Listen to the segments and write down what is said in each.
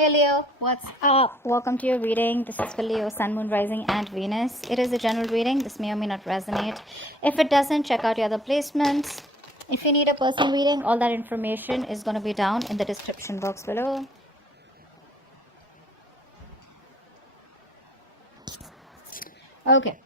Hey Leo, what's up? Welcome to your reading. This is for Leo, Sun, Moon, Rising, and Venus. It is a general reading. This may or may not resonate. If it doesn't, check out your other placements. If you need a personal reading, all that information is going to be down in the description box below. Okay.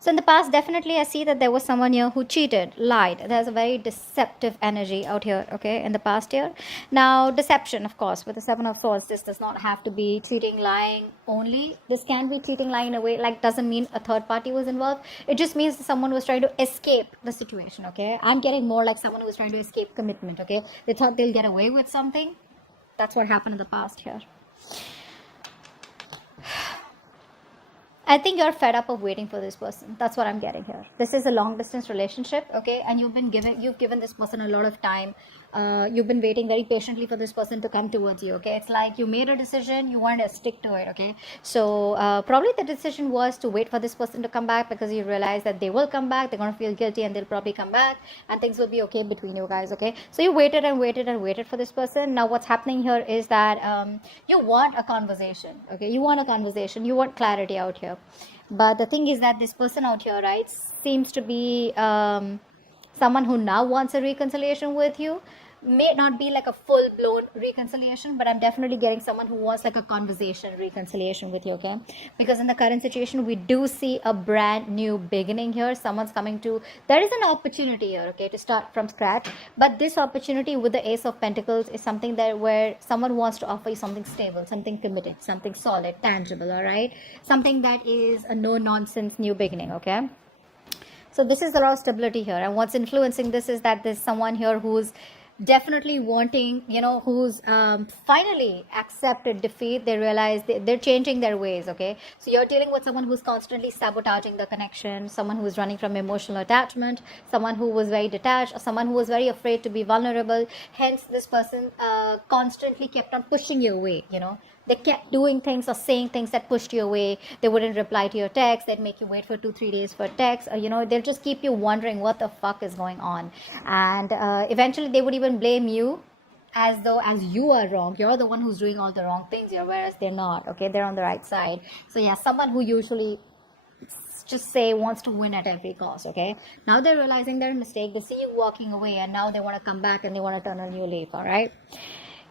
So in the past, definitely I see that there was someone here who cheated, lied. There's a very deceptive energy out here, okay, in the past year. Now, deception, of course, with the Seven of Swords, this does not have to be cheating, lying only. This can be cheating, lying in a way, like doesn't mean a third party was involved. It just means someone was trying to escape the situation, okay. I'm getting more like someone who was trying to escape commitment, okay. They thought they'll get away with something. That's what happened in the past here. I think you're fed up of waiting for this person. That's what I'm getting here. This is a long distance relationship, okay? And you've given this person a lot of time. You've been waiting very patiently for this person to come towards you, okay? It's like you made a decision, you wanted to stick to it, okay? So probably the decision was to wait for this person to come back because you realize that they will come back. They're going to feel guilty and they'll probably come back and things will be okay between you guys, okay? So you waited and waited and waited for this person. Now what's happening here is that you want a conversation, okay? You want a conversation. You want clarity out here. But the thing is that this person out here, right, seems to be someone who now wants a reconciliation with you. May not be like a full-blown reconciliation, but I'm definitely getting someone who wants like a conversation reconciliation with you, okay? Because in the current situation, we do see a brand new beginning here. Someone's coming to, there is an opportunity here, okay, to start from scratch. But this opportunity with the Ace of Pentacles is something that where someone wants to offer you something stable, something committed, something solid, tangible, all right? Something that is a no-nonsense new beginning, okay? So this is the raw stability here. And what's influencing this is that there's someone here who's definitely wanting, who's finally accepted defeat. They realize they're changing their ways, okay? So you're dealing with someone who's constantly sabotaging the connection, someone who's running from emotional attachment, someone who was very detached, or someone who was very afraid to be vulnerable. Hence, this person constantly kept on pushing you away, They kept doing things or saying things that pushed you away. They wouldn't reply to your text. They'd make you wait for 2-3 days for text. Or, they'll just keep you wondering what the fuck is going on. And eventually they would even blame you as though as you are wrong. You're the one who's doing all the wrong things. Whereas they're not, okay? They're on the right side. So yeah, someone who usually just say wants to win at every cost, okay? Now they're realizing their mistake. They see you walking away and now they want to come back and they want to turn a new leaf, all right?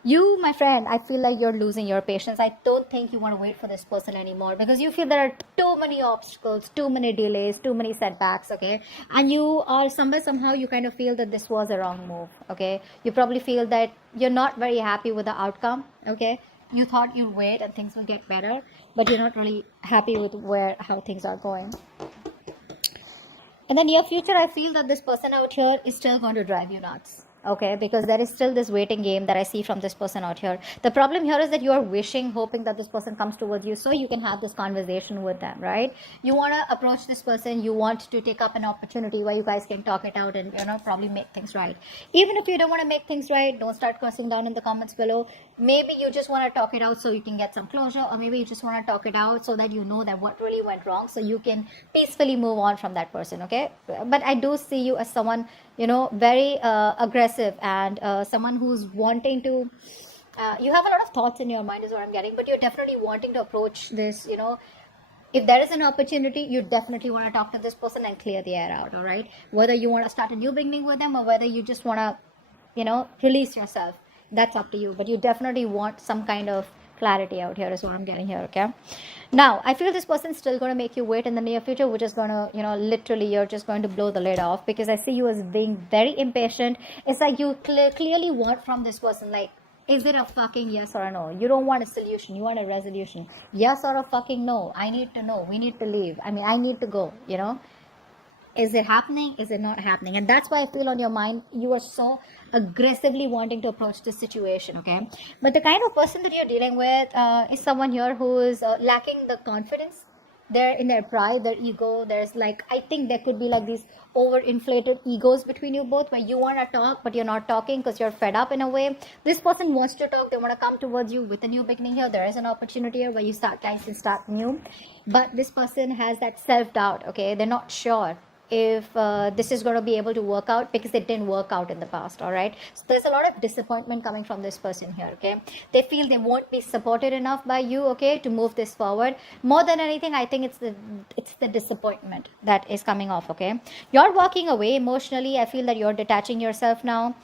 You, my friend, I feel like you're losing your patience. I don't think you want to wait for this person anymore because you feel there are too many obstacles, too many delays, too many setbacks, okay? And you are somehow you kind of feel that this was a wrong move, okay? You probably feel that you're not very happy with the outcome, okay? You thought you'd wait and things will get better, but you're not really happy with how things are going. In the near future, I feel that this person out here is still going to drive you nuts. Okay, because there is still this waiting game that I see from this person out here. The problem here is that you are hoping that this person comes towards you so you can have this conversation with them, right? You want to approach this person. You want to take up an opportunity where you guys can talk it out and, probably make things right. Even if you don't want to make things right, don't start cursing down in the comments below. Maybe you just want to talk it out so you can get some closure, or maybe you just want to talk it out so that you know that what really went wrong so you can peacefully move on from that person, okay? But I do see you as someone, very aggressive and someone who's wanting to, you have a lot of thoughts in your mind is what I'm getting, but you're definitely wanting to approach this, if there is an opportunity, you definitely want to talk to this person and clear the air out, all right? Whether you want to start a new beginning with them or whether you just want to, release yourself, that's up to you. But you definitely want some kind of clarity out here is what I'm getting here, okay? Now, I feel this person's still going to make you wait in the near future, which is going to, literally, you're just going to blow the lid off because I see you as being very impatient. It's like you clearly want from this person, like, is it a fucking yes or a no? You don't want a solution. You want a resolution. Yes or a fucking no. I need to know. We need to leave. I mean, I need to go, Is it happening? Is it not happening? And that's why I feel on your mind, you are so aggressively wanting to approach this situation, okay? But the kind of person that you're dealing with is someone here who is lacking the confidence. They're in their pride, their ego. There's like, I think there could be like these overinflated egos between you both where you want to talk, but you're not talking because you're fed up in a way. This person wants to talk. They want to come towards you with a new beginning here. There is an opportunity here where you guys can start new. But this person has that self-doubt, okay? They're not sure if this is going to be able to work out, because it didn't work out in the past. All right, so there's a lot of disappointment coming from this person here. Okay, they feel they won't be supported enough by you, okay, to move this forward. More than anything, I think it's the disappointment that is coming off. Okay, you're walking away emotionally. I feel that you're detaching yourself now.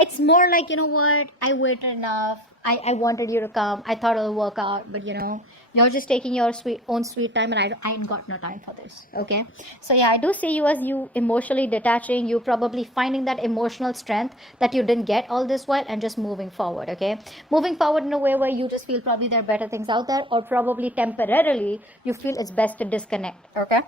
It's more like, you know what, I waited enough. I wanted you to come. I thought it'll work out, but you're just taking your own sweet time, and I ain't got no time for this. Okay, so yeah, I do see you as you emotionally detaching. You probably finding that emotional strength that you didn't get all this while, and just moving forward. Okay, moving forward in a way where you just feel probably there are better things out there, or probably temporarily you feel it's best to disconnect. Okay,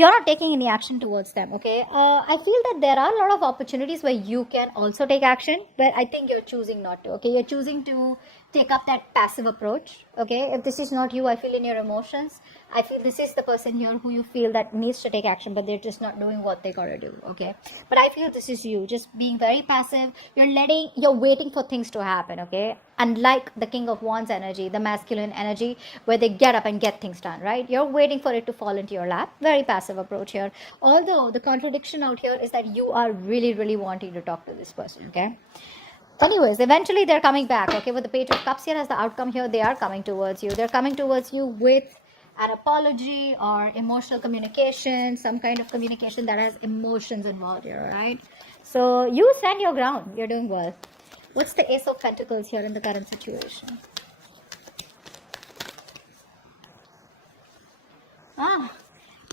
you're not taking any action towards them. Okay, I feel that there are a lot of opportunities where you can also take action, but I think you're choosing not to. Okay, you're choosing to take up that passive approach. Okay, if this is not you, I feel in your emotions, I feel this is the person here who you feel that needs to take action, but they're just not doing what they gotta do. Okay, but I feel this is you just being very passive. You're waiting for things to happen. Okay, unlike the King of Wands energy, the masculine energy, where they get up and get things done, right? You're waiting for it to fall into your lap. Very passive approach here. Although the contradiction out here is that you are really, really wanting to talk to this person. Okay, anyways, eventually they're coming back. Okay, with the Page of Cups here as the outcome here, they are coming towards you. They're coming towards you with an apology or emotional communication, some kind of communication that has emotions involved here, right? So you stand your ground. You're doing well. What's the Ace of Pentacles here in the current situation?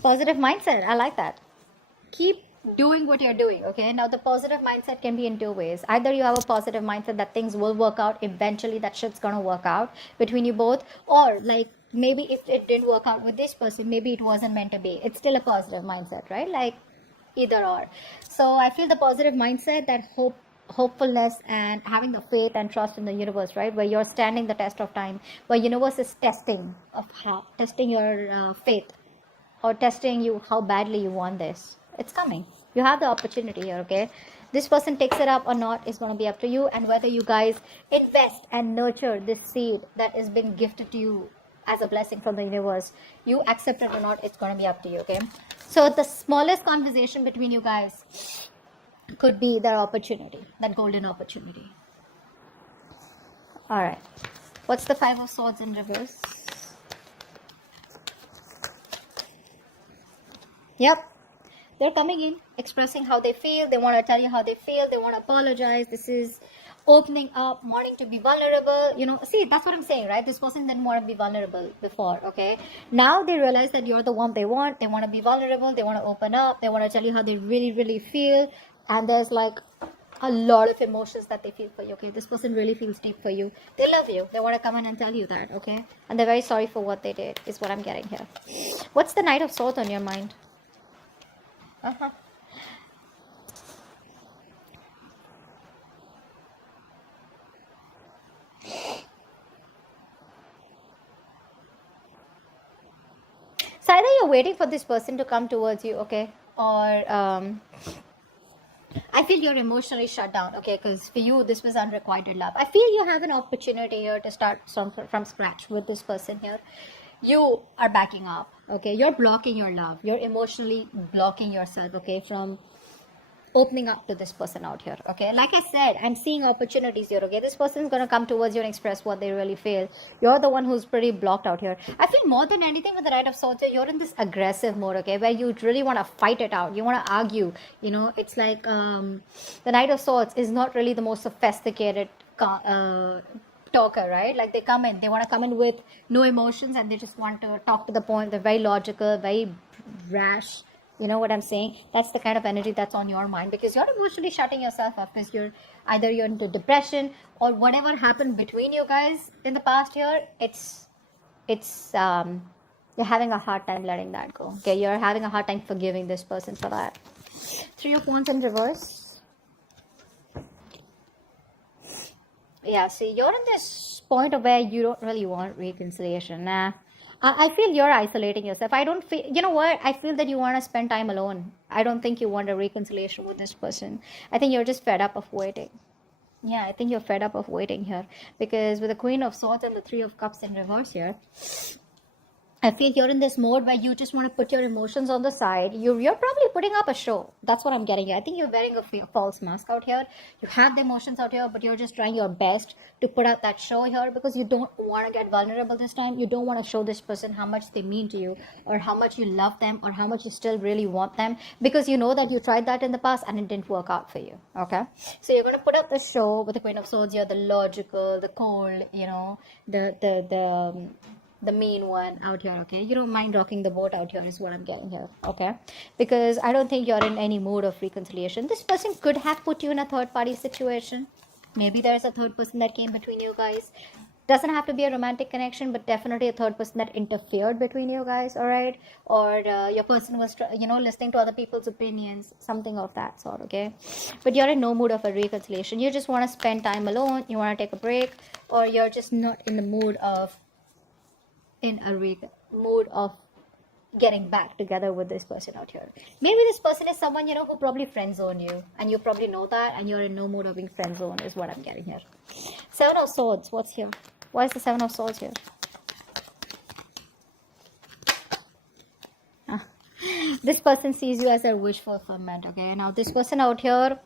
Positive mindset. I like that. Keep doing what you're doing. Okay, now the positive mindset can be in two ways. Either you have a positive mindset that things will work out eventually, that shit's gonna work out between you both, or like maybe if it didn't work out with this person, maybe it wasn't meant to be. It's still a positive mindset, right? Like either or. So I feel the positive mindset, that hopefulness and having the faith and trust in the universe, right, where you're standing the test of time, where universe is testing your faith, or testing you how badly you want this. It's coming. You have the opportunity here. Okay, this person takes it up or not is going to be up to you, and whether you guys invest and nurture this seed that is being gifted to you as a blessing from the universe, you accept it or not, it's going to be up to you. Okay, so the smallest conversation between you guys could be that opportunity, that golden opportunity. All right, what's the Five of Swords in reverse? Yep, they're coming in, expressing how they feel. They want to tell you how they feel. They want to apologize. This is opening up, wanting to be vulnerable. See, that's what I'm saying, right? This person didn't want to be vulnerable before. Okay, now they realize that you're the one they want. They want to be vulnerable. They want to open up. They want to tell you how they really, really feel. And there's like a lot of emotions that they feel for you. Okay, this person really feels deep for you. They love you. They want to come in and tell you that. Okay, and they're very sorry for what they did, is what I'm getting here. What's the Knight of Swords on your mind? So either you're waiting for this person to come towards you, okay, or I feel you're emotionally shut down, okay, because for you this was unrequited love. I feel you have an opportunity here to start from scratch with this person here. You are backing up, okay, you're blocking your love, you're emotionally blocking yourself, okay, from opening up to this person out here. Okay, like I said, I'm seeing opportunities here. Okay, this person is going to come towards you and express what they really feel. You're the one who's pretty blocked out here. I feel more than anything with the Knight of Swords, you're in this aggressive mode, okay, where you really want to fight it out, you want to argue. It's like the Knight of Swords is not really the most sophisticated talker, right? Like they want to come in with no emotions, and they just want to talk to the point. They're very logical, very rash. You know what I'm saying? That's the kind of energy that's on your mind, because you're emotionally shutting yourself up, because you're into depression, or whatever happened between you guys in the past year. It's you're having a hard time letting that go. Okay, you're having a hard time forgiving this person for that. Three of Wands in reverse. Yeah, see, you're in this point of where you don't really want reconciliation. Nah. I feel you're isolating yourself. I don't feel, you know what? I feel that you want to spend time alone. I don't think you want a reconciliation with this person. I think you're just fed up of waiting. Yeah, I think you're fed up of waiting here. Because with the Queen of Swords and the Three of Cups in reverse here, I feel you're in this mode where you just want to put your emotions on the side. You're probably putting up a show. That's what I'm getting here. I think you're wearing a false mask out here. You have the emotions out here, but you're just trying your best to put out that show here because you don't want to get vulnerable this time. You don't want to show this person how much they mean to you, or how much you love them, or how much you still really want them, because you know that you tried that in the past and it didn't work out for you. Okay, so you're going to put up the show with the Queen of Swords here, the logical, the cold, the mean one out here. Okay, you don't mind rocking the boat out here is what I'm getting here. Okay, because I don't think you're in any mood of reconciliation. This person could have put you in a third party situation. Maybe there's a third person that came between you guys. Doesn't have to be a romantic connection, but definitely a third person that interfered between you guys. All right, or your person was listening to other people's opinions, something of that sort. Okay, but you're in no mood of a reconciliation. You just want to spend time alone, you want to take a break, or you're just not in the mood of getting back together with this person out here. Maybe this person is someone who probably friend zone you, and you probably know that, and you're in no mood of being friend zoned is what I'm getting here. Seven of Swords, what's here? Why is the Seven of Swords here? This person sees you as a wish fulfillment. Okay, now this person out here,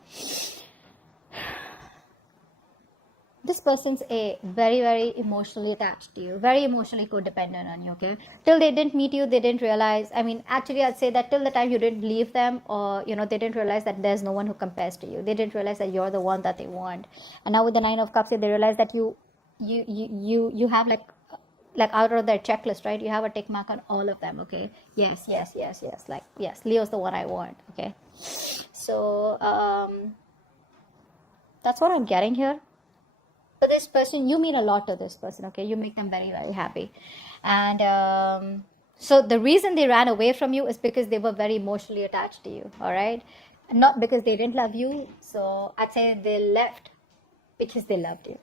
this person's a very emotionally attached to you, very emotionally codependent on you. Okay, till they didn't meet you, they didn't realize, actually I'd say that till the time you didn't leave them, or they didn't realize that there's no one who compares to you. They didn't realize that you're the one that they want. And now with the Nine of Cups, they realize that you have like out of their checklist, right? You have a tick mark on all of them. Okay, yes, like yes, Leo's the one I want. Okay, so that's what I'm getting here. But this person, you mean a lot to this person. Okay, you make them very happy. And so the reason they ran away from you is because they were very emotionally attached to you. All right, not because they didn't love you. So I'd say they left because they loved you.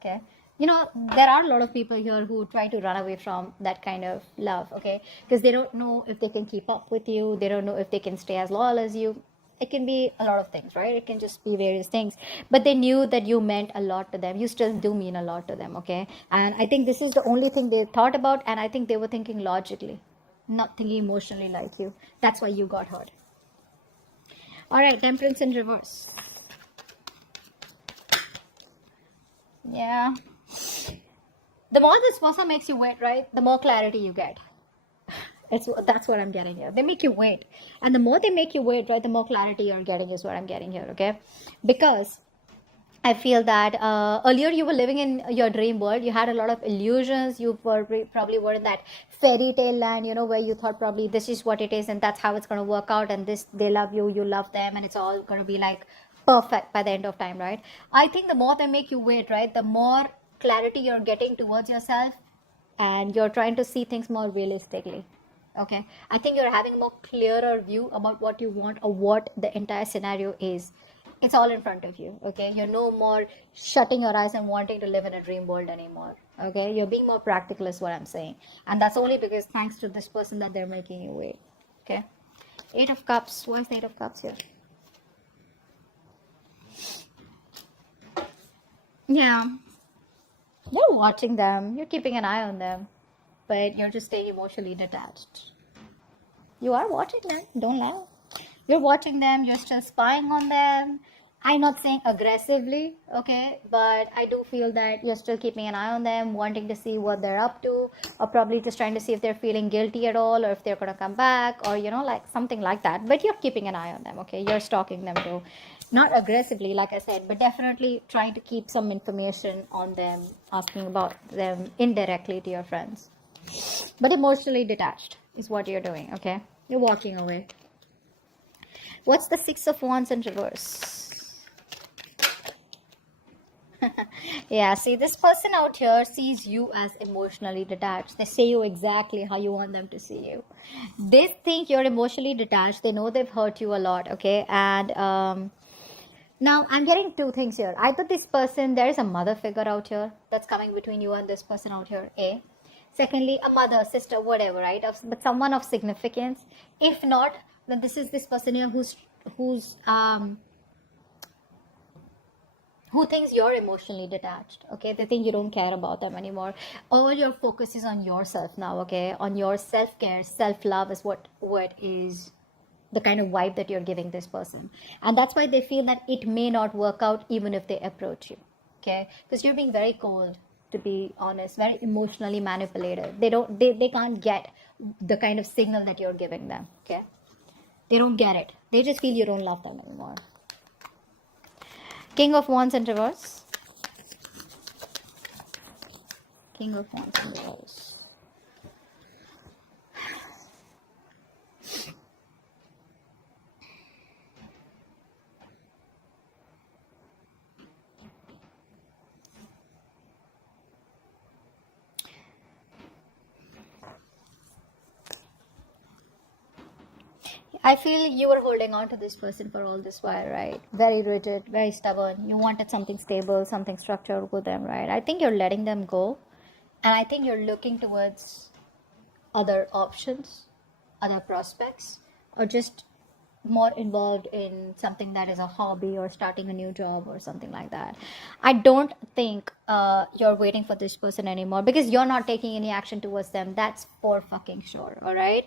Okay, there are a lot of people here who try to run away from that kind of love. Okay, because they don't know if they can keep up with you, they don't know if they can stay as loyal as you. It can be a lot of things, right? It can just be various things, but they knew that you meant a lot to them. You still do mean a lot to them. Okay, and I think this is the only thing they thought about, and I think they were thinking logically, not thinking emotionally like you. That's why you got hurt. All right, Temperance in reverse. Yeah, the more this person makes you wait, right, the more clarity you get. That's what I'm getting here. They make you wait, and the more they make you wait, right, the more clarity you're getting is what I'm getting here. Okay, because I feel that earlier you were living in your dream world. You had a lot of illusions. You probably were in that fairy tale land, where you thought probably this is what it is, and that's how it's going to work out, and this, they love you, you love them, and it's all going to be like perfect by the end of time, right? I think the more they make you wait, right, the more clarity you're getting towards yourself, and you're trying to see things more realistically. Okay, I think you're having a more clearer view about what you want, or what the entire scenario is. It's all in front of you. Okay, you're no more shutting your eyes and wanting to live in a dream world anymore. Okay, you're being more practical is what I'm saying, and that's only because thanks to this person that they're making you wait. Okay, Eight of Cups. Why is the Eight of Cups here? Yeah, you're watching them, you're keeping an eye on them, but you're just staying emotionally detached. You are watching them, don't lie. You're watching them, you're still spying on them. I'm not saying aggressively, okay, but I do feel that you're still keeping an eye on them, wanting to see what they're up to, or probably just trying to see if they're feeling guilty at all, or if they're going to come back, or like something like that. But you're keeping an eye on them. Okay, you're stalking them too, not aggressively like I said, but definitely trying to keep some information on them, asking about them indirectly to your friends, but emotionally detached is what you're doing. Okay, you're walking away. What's the Six of Wands in reverse? Yeah, see, this person out here sees you as emotionally detached. They say you exactly how you want them to see you. They think you're emotionally detached. They know they've hurt you a lot. Okay, and now I'm getting two things here. Either this person, there is a mother figure out here that's coming between you and this person out here. A. Secondly, a mother, sister, whatever, right? But someone of significance. If not, then this is this person here who's who thinks you're emotionally detached. Okay, they think you don't care about them anymore. All your focus is on yourself now. Okay, on your self-care, self-love is what is the kind of vibe that you're giving this person, and that's why they feel that it may not work out even if they approach you. Okay, because you're being very cold, to be honest, very emotionally manipulated. They can't get the kind of signal that you're giving them. Okay, they don't get it. They just feel you don't love them anymore. King of Wands in reverse. King of Wands in reverse. I feel you were holding on to this person for all this while, right? Very rigid, very stubborn. You wanted something stable, something structured with them, right? I think you're letting them go. And I think you're looking towards other options, other prospects, or just more involved in something that is a hobby or starting a new job or something like that. I don't think you're waiting for this person anymore because you're not taking any action towards them. That's for fucking sure, all right?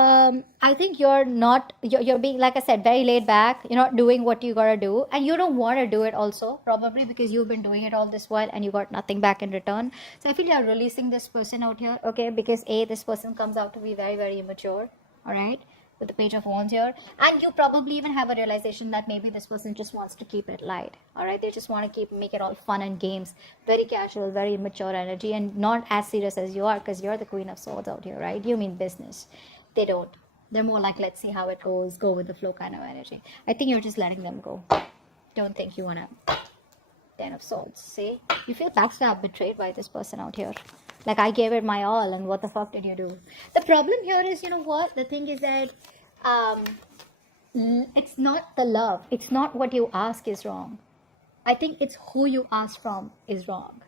I think you're being, like I said, very laid back. You're not doing what you gotta do, and you don't want to do it also, probably because you've been doing it all this while and you got nothing back in return. So I feel you're releasing this person out here, okay? Because this person comes out to be very, very immature, all right? With the Page of Wands here, and you probably even have a realization that maybe this person just wants to keep it light, all right? They just want to make it all fun and games, very casual, very immature energy, and not as serious as you are, because you're the Queen of Swords out here, right? You mean business. They don't. They're more like, let's see how it goes, go with the flow kind of energy. I think you're just letting them go. Don't think you want to. Ten of Swords. See? You feel backstabbed, betrayed by this person out here. Like, I gave it my all, and what the fuck did you do? The problem here is, you know what? The thing is that it's not the love. It's not what you ask is wrong. I think it's who you ask from is wrong.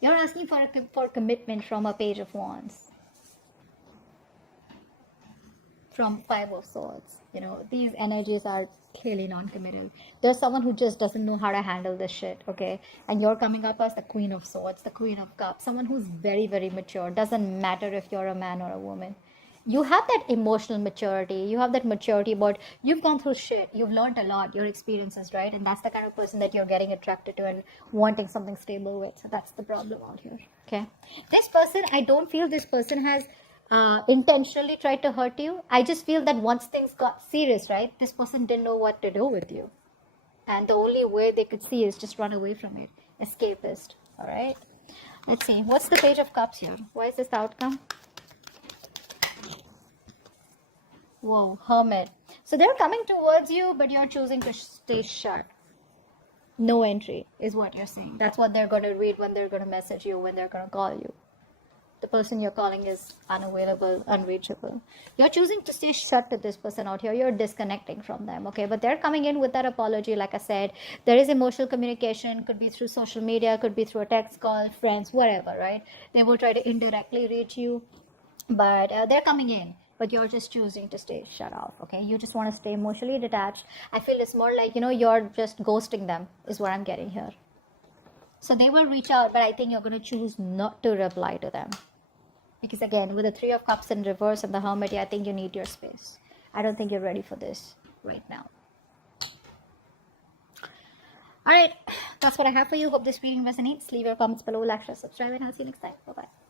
You're asking for commitment from a Page of Wands. From Five of Swords. You know, these energies are clearly non-committal. There's someone who just doesn't know how to handle this shit, okay? And you're coming up as the Queen of Swords, the Queen of Cups, someone who's very, very mature. Doesn't matter if you're a man or a woman. You have that emotional maturity. You have that maturity about you've gone through shit. You've learned a lot, your experiences, right? And that's the kind of person that you're getting attracted to and wanting something stable with. So that's the problem out here, okay? This person, I don't feel this person has intentionally tried to hurt you. I just feel that once things got serious, right, this person didn't know what to do with you, and the only way they could see is just run away from it. Escapist. All right, let's see what's the Page of Cups here. Why is this the outcome? Whoa, Hermit. So they're coming towards you, but you're choosing to stay shut. No entry is what you're saying. That's what they're going to read when they're going to message you, when they're going to call you. The person you're calling is unavailable, unreachable. You're choosing to stay shut to this person out here. You're disconnecting from them, okay? But they're coming in with that apology. Like I said, there is emotional communication. Could be through social media, could be through a text call, friends, whatever, right? They will try to indirectly reach you, but they're coming in. But you're just choosing to stay shut off, okay? You just want to stay emotionally detached. I feel it's more like, you know, you're just ghosting them is what I'm getting here. So they will reach out, but I think you're going to choose not to reply to them. Because again, with the Three of Cups in reverse and the Hermit, I think you need your space. I don't think you're ready for this right now. All right, that's what I have for you. Hope this reading resonates. Leave your comments below, like, share, subscribe, and I'll see you next time. Bye-bye.